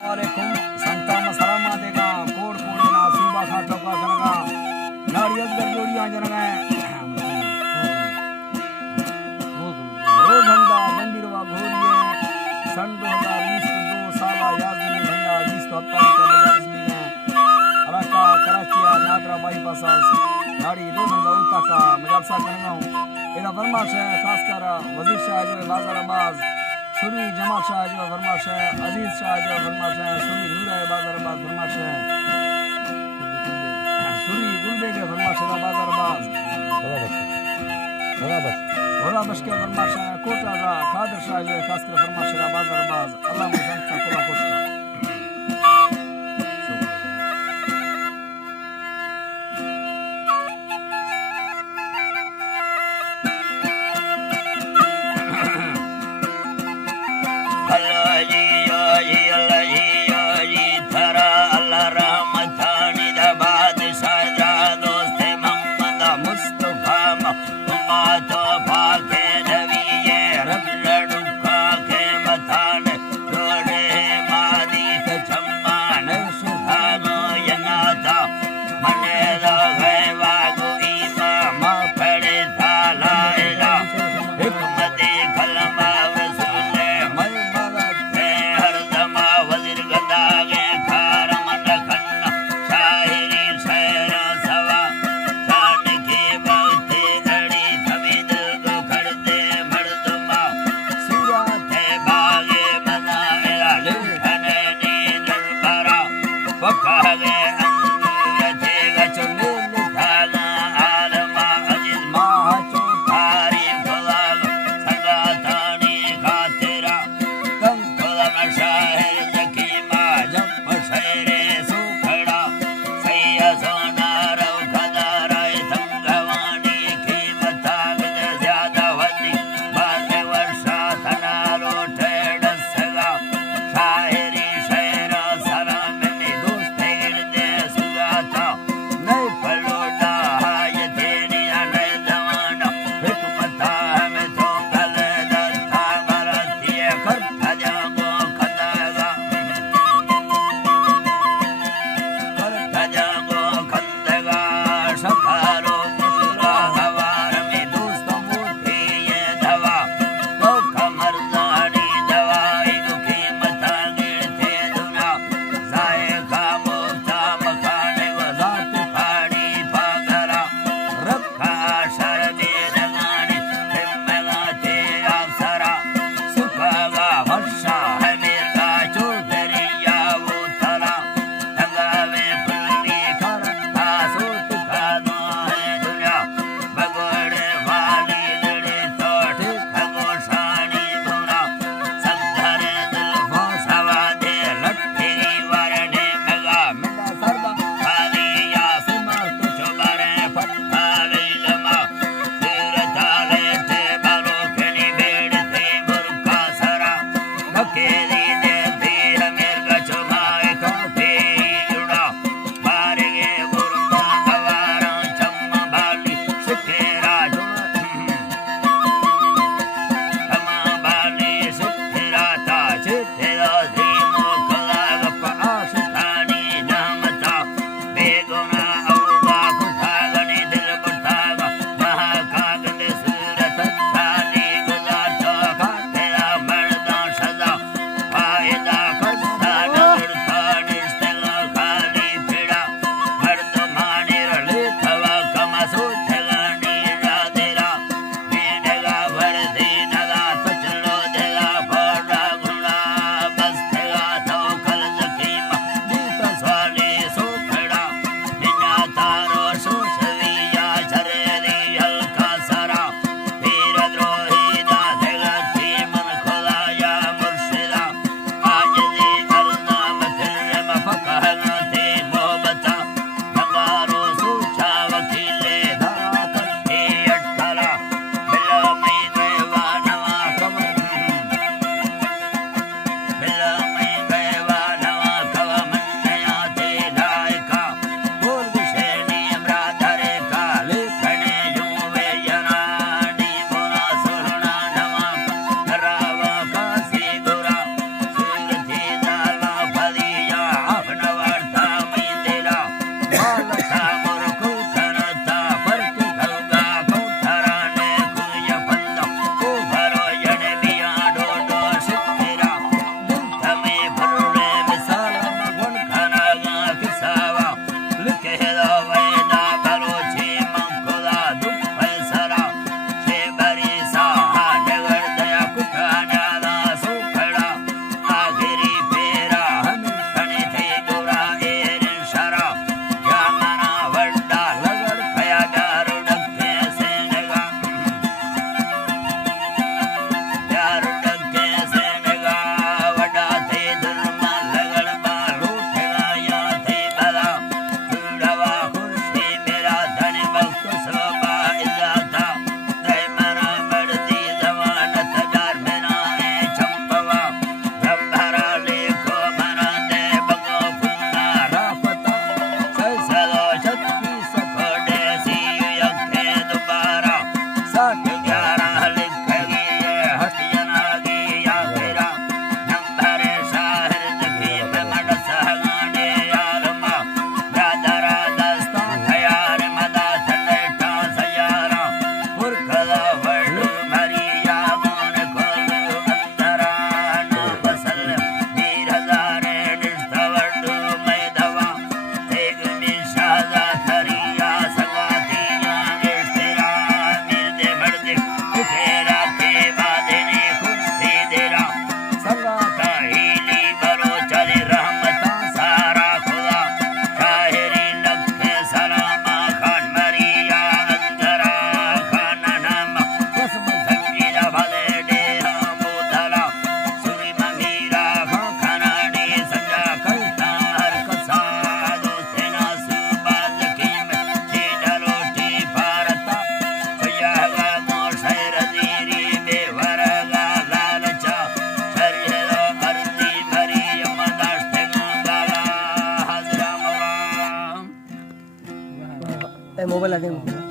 वालेकुम संता मसलामा देगा कोड कोडना सीबा खाटो का कनगा नारियल गरजोड़ियां जनगा रोजंदा मंदिरवा घोरिए सन 2022 साला याद में भैया 20 तो अत्तारी का मजाज में अराका कराचिया नादरा बाईपास नाड़ी रोजंदा उता का मजालसा करना हूं एदा फरमाश है खासकर वजीर शाह जो बाजाराबाद सुरी जमाल शाह जो फरमाश है अजीज शाह जो फरमाश है सुरी नूर है बाजाराबाद फरमाश है सुरी गुलबे के फरमाश है बाजाराबाद होला बश के फरमाश है कोटा का खादर शाह जो खासकर फरमाश है बाजाराबाद अल्लाह मुझे कोला कोटा मोबाइल आते हैं